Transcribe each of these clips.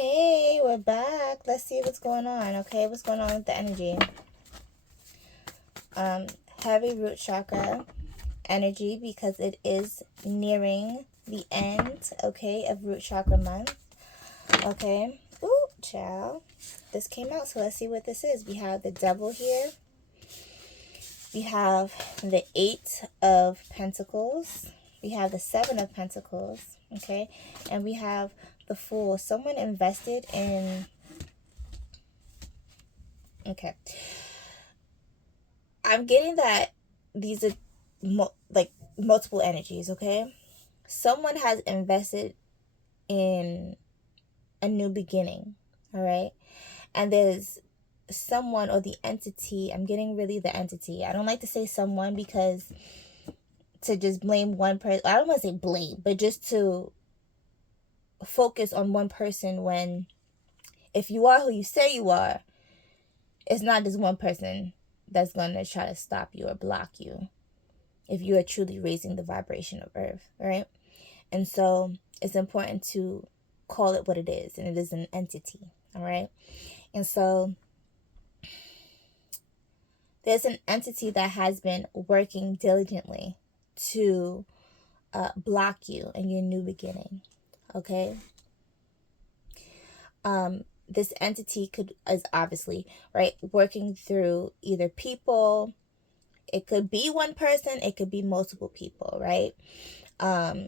Hey, we're back. Let's see what's going on. Okay, what's going on with the energy? Heavy root chakra energy because it is nearing the end, okay, of root chakra month. Okay. Ooh, child. This came out, so let's see what this is. We have the devil here. We have the 8 of Pentacles. We have the 7 of Pentacles, okay? And we have the Fool. Someone invested in... Okay. I'm getting that these are multiple energies, okay? Someone has invested in a new beginning, all right? And there's someone or the entity. I'm getting really the entity. I don't like to say someone because to just blame one person. I don't want to say blame, but just to focus on one person when if you are who you say you are, it's not just one person that's going to try to stop you or block you if you are truly raising the vibration of Earth, right? And so it's important to call it what it is, and it is an entity, all right? And so there's an entity that has been working diligently to block you in your new beginning, okay? This entity is obviously, right, working through either people. It could be one person, it could be multiple people, right?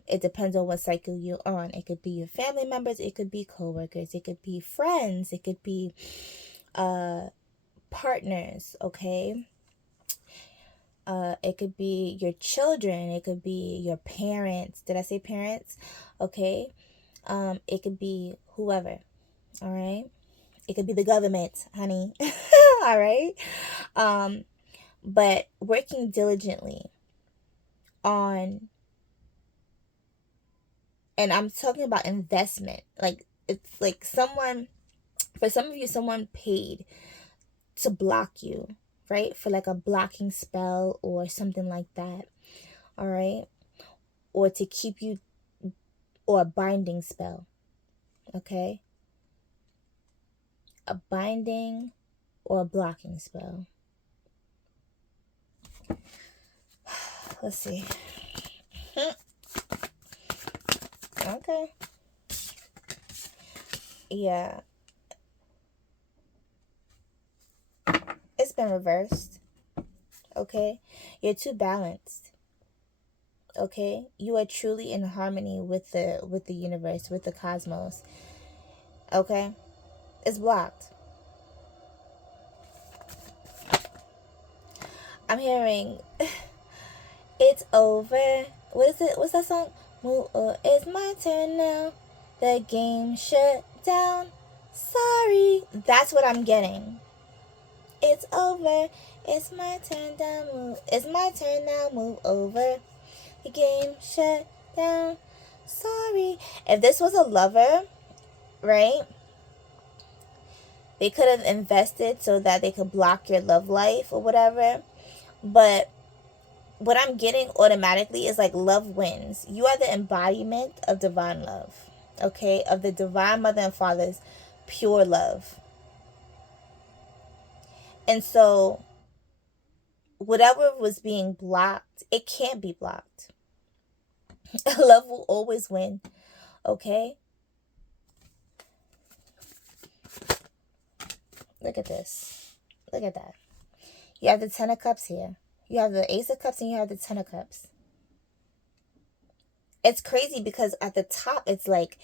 It depends on what cycle you're on. It could be your family members, it could be co-workers, it could be friends, it could be partners, okay? It could be your children, it could be your parents. Did I say parents? Okay. It could be whoever, all right? It could be the government, honey. All right. But working diligently on, and I'm talking about investment. Like it's like someone, for some of you, someone paid to block you, right? For like a blocking spell or something like that. All right. Or to keep you, or a binding spell. Okay. A binding or a blocking spell. Let's see. Okay. Yeah. It's been reversed. Okay. You're too balanced. Okay. You are truly in harmony with the universe, with the cosmos. Okay. It's blocked. I'm hearing it's over. What is it? What's that song? It's my turn now. The game shut down. Sorry. That's what I'm getting. It's over. It's my turn down. It's my turn now. Move over. The game shut down. Sorry. If this was a lover, right? They could have invested so that they could block your love life or whatever. But what I'm getting automatically is like love wins. You are the embodiment of divine love, okay? Of the divine mother and father's pure love. And so whatever was being blocked, it can't be blocked. Love will always win, okay? Look at this. Look at that. You have the 10 of Cups here. You have the Ace of Cups and you have the 10 of Cups. It's crazy because at the top it's like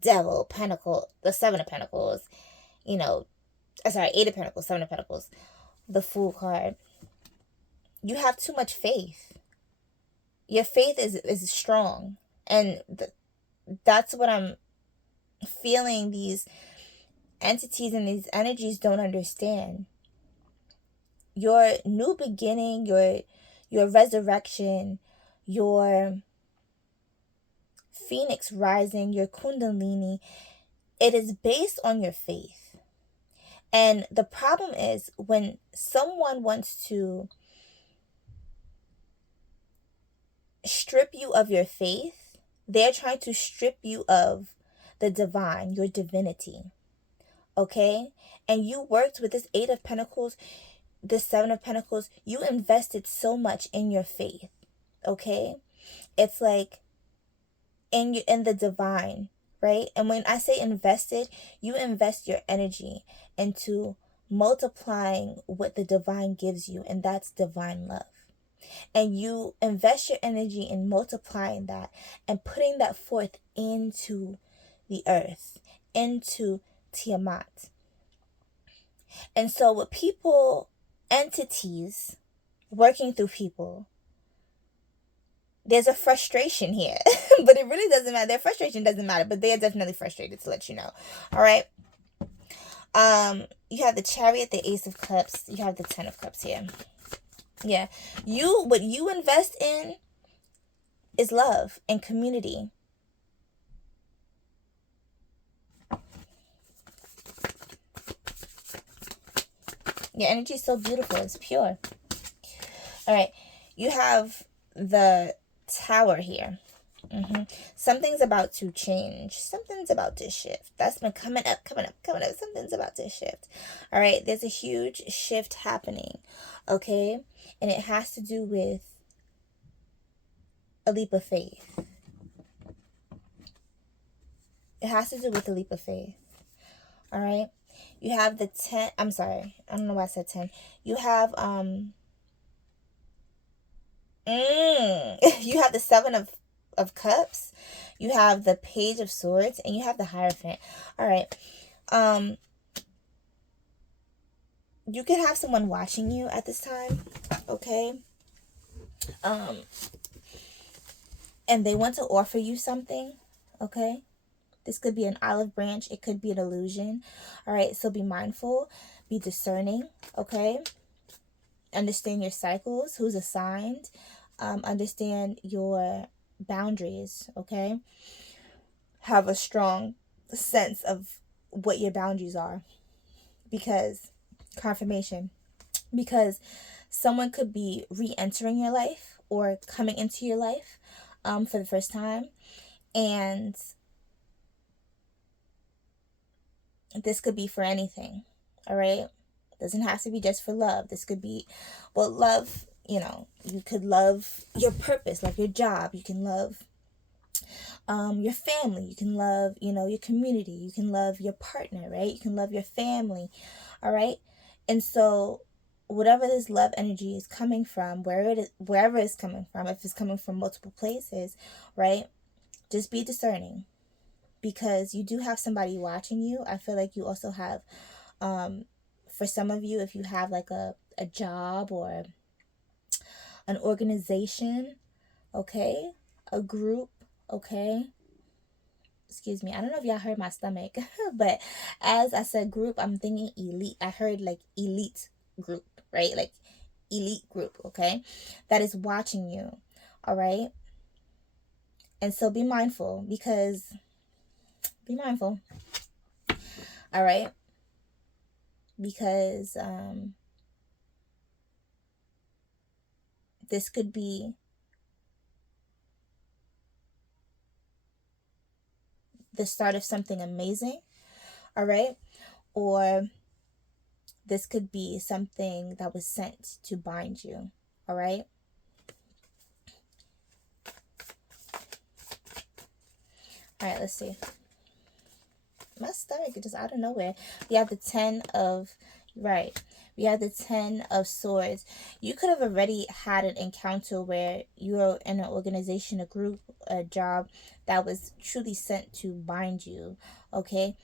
Devil, Pentacle, the 7 of Pentacles, you know, sorry, 8 of Pentacles, 7 of Pentacles, the Fool card. You have too much faith. Your faith is strong. And that's what I'm feeling these entities and these energies don't understand. Your new beginning, your resurrection, your phoenix rising, your kundalini, it is based on your faith. And the problem is when someone wants to strip you of your faith, they're trying to strip you of the divine, your divinity. Okay? And you worked with this Eight of Pentacles, this Seven of Pentacles. You invested so much in your faith. Okay? It's like in the divine, right? And when I say invested, you invest your energy into multiplying what the divine gives you, and that's divine love. And you invest your energy in multiplying that and putting that forth into the earth, into Tiamat. And so with people, entities working through people, there's a frustration here. But it really doesn't matter. Their frustration doesn't matter, but they are definitely frustrated, to let you know. All right. You have the Chariot, the Ace of Cups. You have the Ten of Cups here. Yeah. What you invest in is love and community. Your energy is so beautiful. It's pure. All right. You have the Tower here. Something's about to change. Something's about to shift. That's been coming up. Something's about to shift. All right. There's a huge shift happening. Okay. And it has to do with a leap of faith. It has to do with a leap of faith. All right. You have the 10. I'm sorry. I don't know why I said 10. You have, you have the Seven of Cups. You have the Page of Swords, and you have the Hierophant. All right. You could have someone watching you at this time, okay? And they want to offer you something, okay? This could be an olive branch. It could be an illusion. All right, so be mindful. Be discerning, okay? Understand your cycles, who's assigned. Understand your boundaries, okay? Have a strong sense of what your boundaries are. Because, confirmation, because someone could be re-entering your life or coming into your life for the first time. And this could be for anything, all right? Doesn't have to be just for love. This could be, well, love, you could love your purpose, like your job. You can love your family. You can love, your community. You can love your partner, right? You can love your family, all right? And so whatever this love energy is coming from, wherever it's coming from, if it's coming from multiple places, right? Just be discerning, because you do have somebody watching you. I feel like you also have, for some of you, if you have like a job or an organization, okay, a group, okay. Excuse me. I don't know if y'all heard my stomach, but as I said group, I'm thinking elite. I heard like elite group, right? Like elite group, okay? That is watching you, all right? And so be mindful, because be mindful, all right? Because this could be the start of something amazing, all right? Or this could be something that was sent to bind you, all right? All right, let's see. My stomach is just out of nowhere. We have the 10 of, right. We have the 10 of Swords. You could have already had an encounter where you're in an organization, a group, a job that was truly sent to bind you, okay?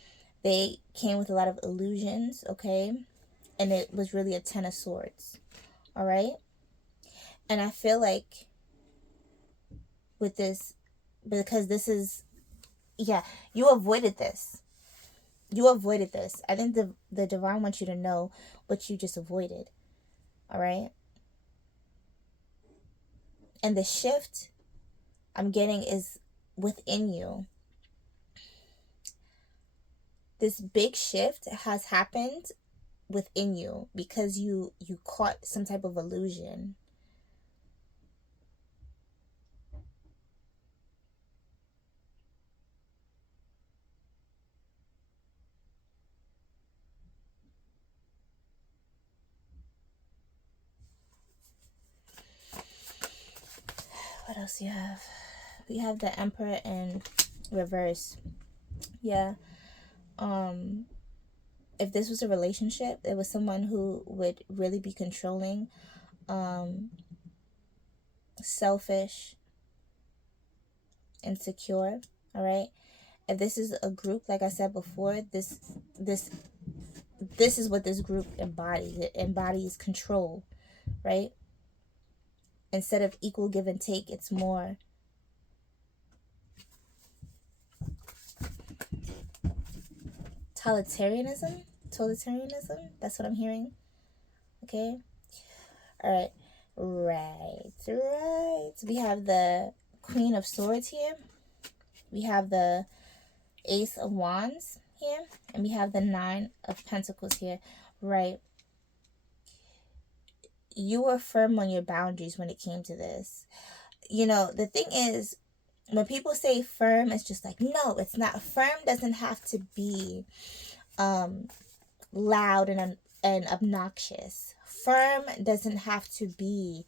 They came with a lot of illusions, okay? And it was really a 10 of Swords, all right? And I feel like with this, because this is, yeah, you avoided this. You avoided this. I think the divine wants you to know what you just avoided. All right? And the shift I'm getting is within you. This big shift has happened within you because you caught some type of illusion. What else do you have? We have the Emperor in reverse. Yeah. If this was a relationship, it was someone who would really be controlling, selfish, insecure. All right. If this is a group, like I said before, this this is what this group embodies. It embodies control, right? Instead of equal give and take, it's more totalitarianism. Totalitarianism. That's what I'm hearing. Okay. All right. Right. We have the Queen of Swords here. We have the Ace of Wands here. And we have the Nine of Pentacles here. Right. You were firm on your boundaries when it came to this. You know, the thing is, when people say firm, it's just like, no, it's not. Firm doesn't have to be loud and obnoxious. Firm doesn't have to be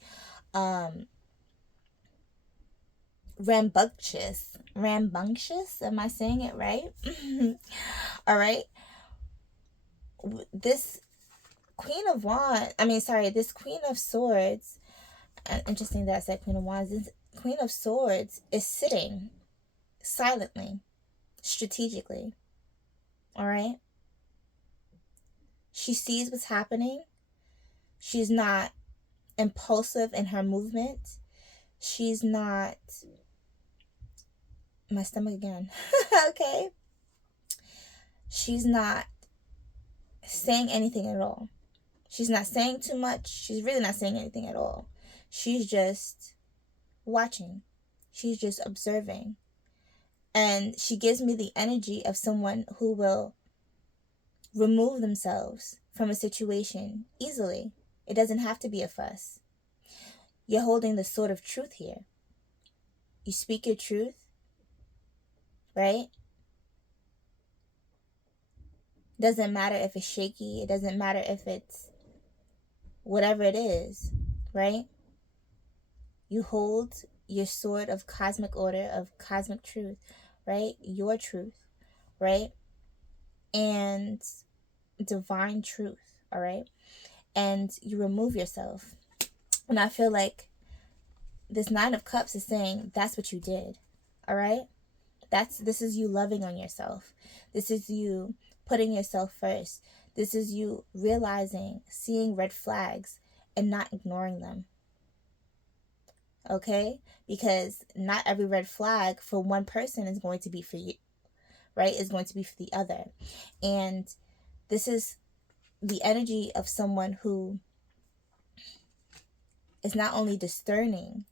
rambunctious. Am I saying it right? All right. This this Queen of Swords. Interesting that I said Queen of Wands. This Queen of Swords is sitting silently, strategically. All right. She sees what's happening. She's not impulsive in her movement. She's not. My stomach again. Okay. She's not saying anything at all. She's not saying too much. She's really not saying anything at all. She's just watching. She's just observing. And she gives me the energy of someone who will remove themselves from a situation easily. It doesn't have to be a fuss. You're holding the sword of truth here. You speak your truth, right? Doesn't matter if it's shaky. It doesn't matter if it's whatever it is, right? You hold your sword of cosmic order, of cosmic truth, right? Your truth, right? And divine truth, all right? And you remove yourself. And I feel like this Nine of Cups is saying that's what you did, all right? This is you loving on yourself. This is you putting yourself first. This is you realizing, seeing red flags and not ignoring them. Okay? Because not every red flag for one person is going to be for you, right? It's going to be for the other. And this is the energy of someone who is not only discerning,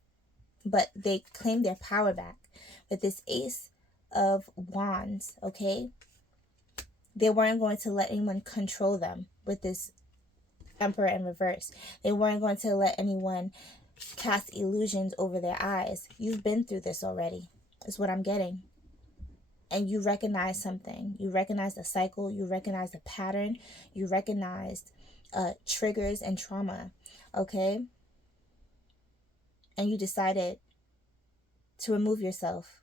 but they claim their power back. With this Ace of Wands, okay? They weren't going to let anyone control them with this Emperor in reverse. They weren't going to let anyone cast illusions over their eyes. You've been through this already, is what I'm getting. And you recognize something. You recognize the cycle. You recognize the pattern. You recognized triggers and trauma, okay? And you decided to remove yourself.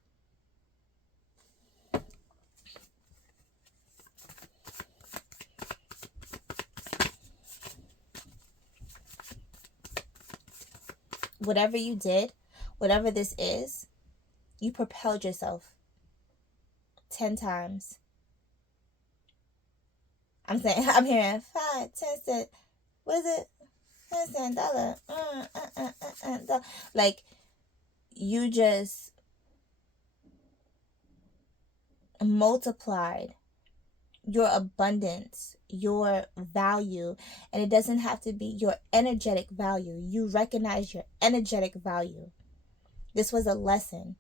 Whatever you did, whatever this is, you propelled yourself 10 times. I'm saying, I'm hearing 5, 10 cents. What is it? $10. Like, you just multiplied your abundance, your value, and it doesn't have to be your energetic value. You recognize your energetic value. This was a lesson.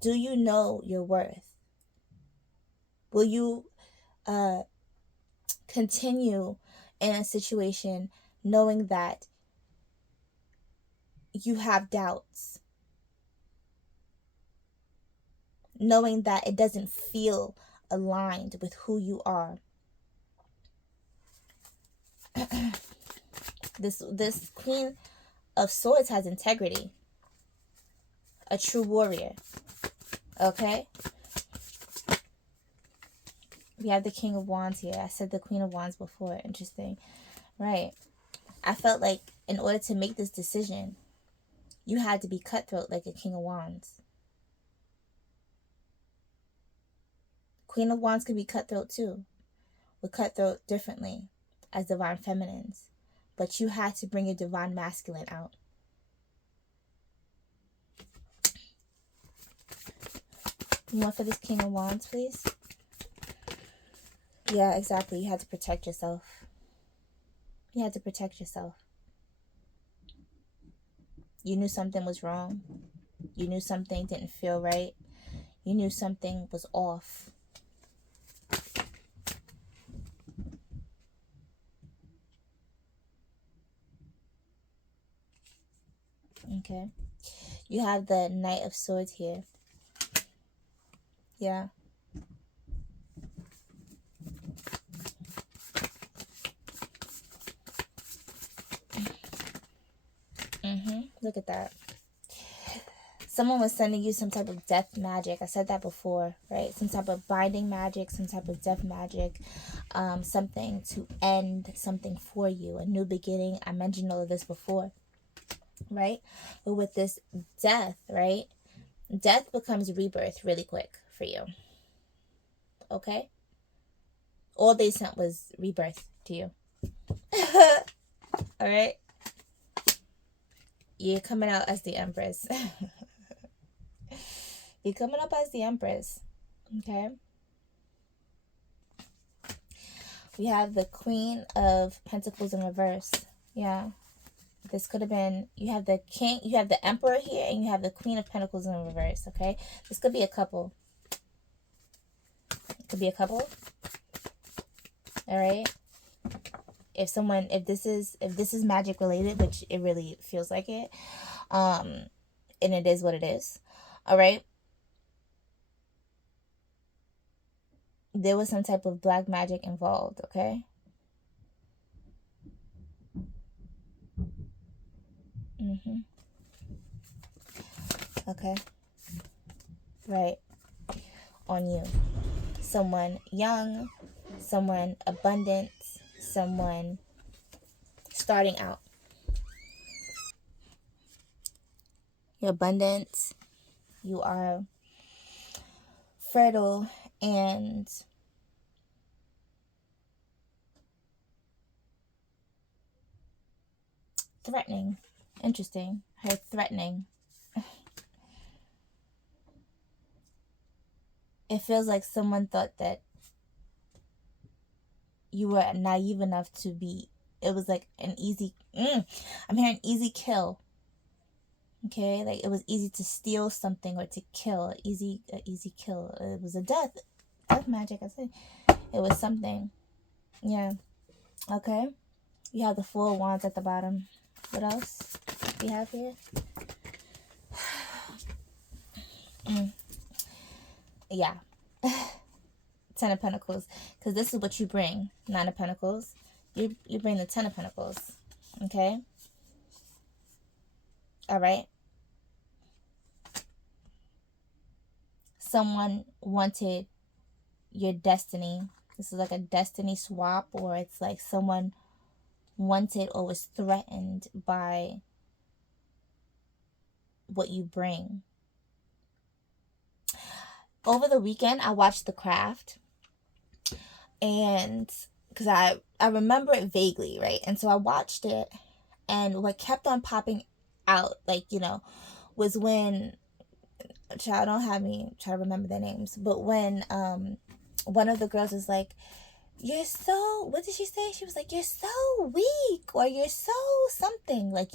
Do you know your worth? Will you continue in a situation knowing that you have doubts, knowing that it doesn't feel aligned with who you are? This Queen of Swords has integrity, a true warrior. Okay? We have the King of Wands here. I said the Queen of Wands before. Interesting. Right. I felt like in order to make this decision, you had to be cutthroat like a King of Wands. Queen of Wands could be cutthroat too. But cutthroat differently as divine feminines. But you had to bring your divine masculine out. You want for this King of Wands, please? Yeah, exactly. You had to protect yourself. You had to protect yourself. You knew something was wrong. You knew something didn't feel right. You knew something was off. Okay. You have the Knight of Swords here. Yeah. Look at that. Someone was sending you some type of death magic. I said that before, right? Some type of binding magic, some type of death magic, something to end something for you, a new beginning. I mentioned all of this before, right? But with this death, right? Death becomes rebirth really quick for you. Okay? All they sent was rebirth to you. All right? You're coming out as the Empress. You're coming up as the Empress. Okay? We have the Queen of Pentacles in reverse. Yeah. This could have been, you have the King, you have the Emperor here, and you have the Queen of Pentacles in reverse. Okay? This could be a couple. It could be a couple. All right? If this is magic related, which it really feels like it, and it is what it is. All right? There was some type of black magic involved, okay? Okay. Right. On you. Someone young, someone abundant, someone starting out. You're abundant. You are fertile and threatening. Interesting. Her threatening. It feels like someone thought that you were naive enough to be. It was like an easy. I'm hearing easy kill. Okay, like it was easy to steal something or to kill. Easy kill. It was a death magic. I said it was something. Yeah. Okay. You have the Four of Wands at the bottom. What else we have here? Yeah. Ten of Pentacles, because this is what you bring. Nine of Pentacles. You bring the Ten of Pentacles. Okay. All right. Someone wanted your destiny. This is like a destiny swap, or it's like someone wanted or was threatened by what you bring. Over the weekend, I watched The Craft, and because I remember it vaguely, right? And so I watched it, and what kept on popping out, like, was when, child, don't have me try to remember their names, but when one of the girls was like, you're so, what did she say? She was like, you're so weak, or you're so something, like,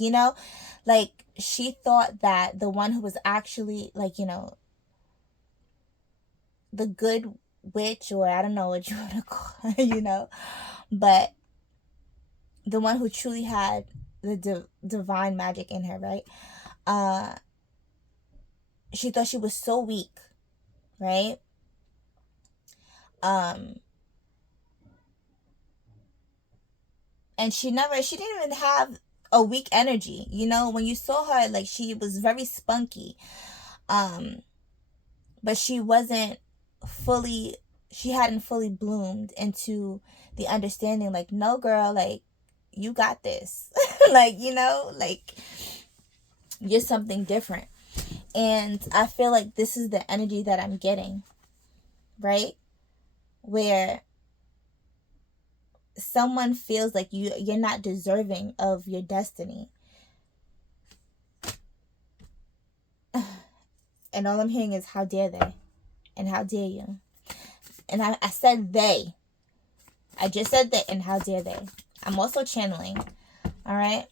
like she thought that the one who was actually, like, the good witch, or I don't know what you want to call her, but the one who truly had the divine magic in her, right? She thought she was so weak, right? And she didn't even have a weak energy. You know, when you saw her, like, she was very spunky. Um, but fully, she hadn't fully bloomed into the understanding, like, no, girl, like, you got this. Like, you know, like, you're something different. And I feel like this is the energy that I'm getting, right? Where someone feels like you're not deserving of your destiny. And all I'm hearing is, how dare they? And how dare you? And I said they. I just said they, and how dare they? I'm also channeling. All right?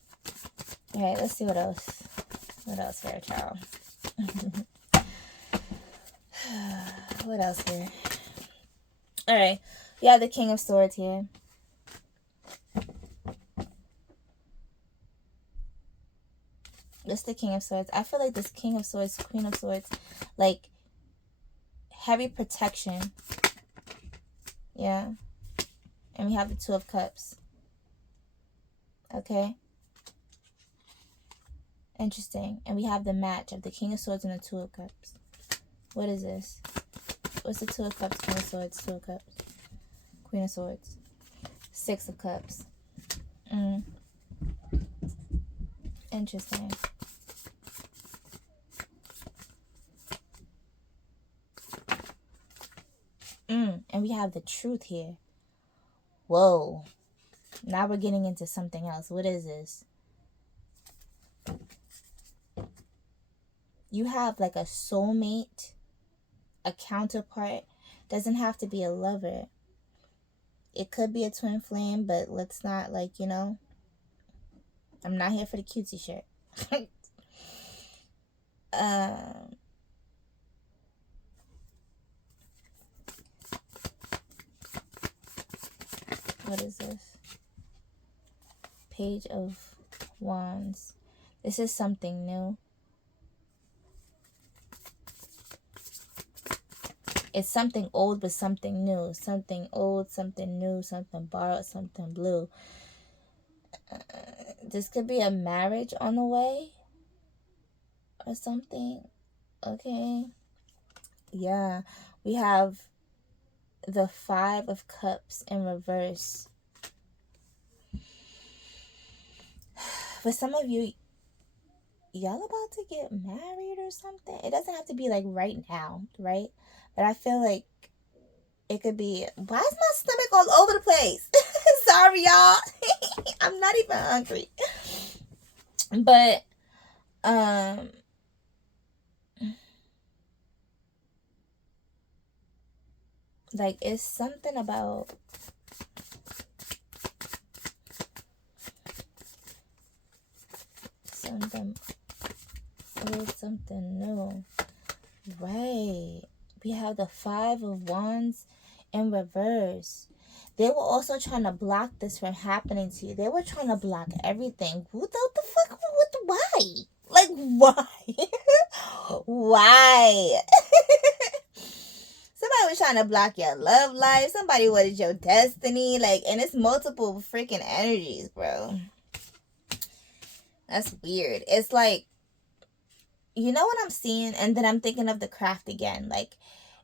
All right, let's see what else. What else here, child? What else here? All right. We have the King of Swords here. This is the King of Swords. I feel like this King of Swords, Queen of Swords, like, heavy protection. Yeah. And we have the Two of Cups. Okay. Interesting. And we have the match of the King of Swords and the Two of Cups. What is this? What's the Two of Cups, King of Swords, Two of Cups, Queen of Swords, Six of Cups? Interesting. And we have the Truth here. Whoa. Now we're getting into something else. What is this? You have like a soulmate, a counterpart. Doesn't have to be a lover. It could be a twin flame, but let's not, like, you know, I'm not here for the cutesy shit. What is this? Page of Wands. This is something new. It's something old, but something new. Something old, something new, something borrowed, something blue. This could be a marriage on the way or something. Okay. Yeah. We have the Five of Cups in reverse. For some of you, y'all about to get married or something. It doesn't have to be like right now, right? But I feel like it could be. Why is my stomach all over the place? Sorry, y'all. I'm not even hungry. But like, it's something about something old, something new. Right. We have the Five of Wands in reverse. They were also trying to block this from happening to you. They were trying to block everything. What the fuck? Why? Like, why? Why? Somebody was trying to block your love life. Somebody wanted your destiny. Like, and it's multiple freaking energies, bro. That's weird. It's like, you know what I'm seeing? And then I'm thinking of the Craft again. Like,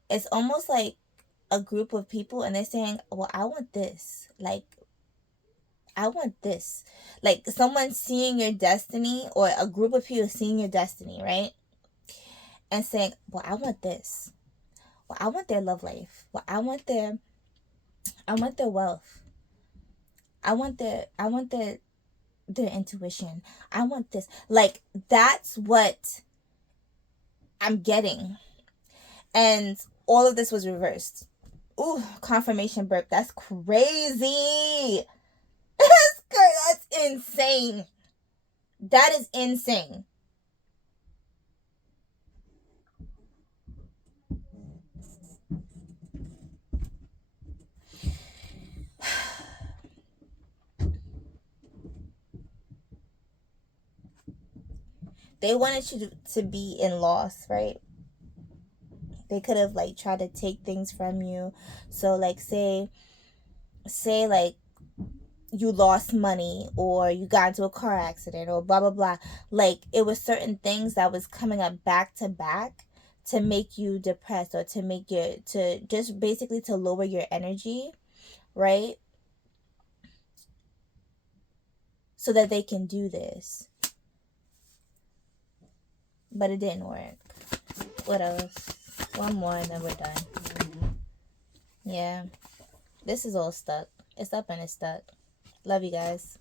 it's almost like a group of people and they're saying, well, I want this. Like, I want this. Like, someone seeing your destiny, or a group of people seeing your destiny, right? And saying, well, I want this. Well, I want their love life. Well, I want their wealth. I want their intuition. I want this. Like, that's what I'm getting. And all of this was reversed. Ooh, confirmation burp. That's crazy. That's insane. That is insane. They wanted you to be in loss, right? They could have, like, tried to take things from you. So, like, say like, you lost money or you got into a car accident or blah blah blah. Like it was certain things that was coming up back to back to make you depressed, or to make you, to just basically to lower your energy, right? So that they can do this. But it didn't work. What else? One more and then we're done. Yeah. This is all stuck. It's up and it's stuck. Love you guys.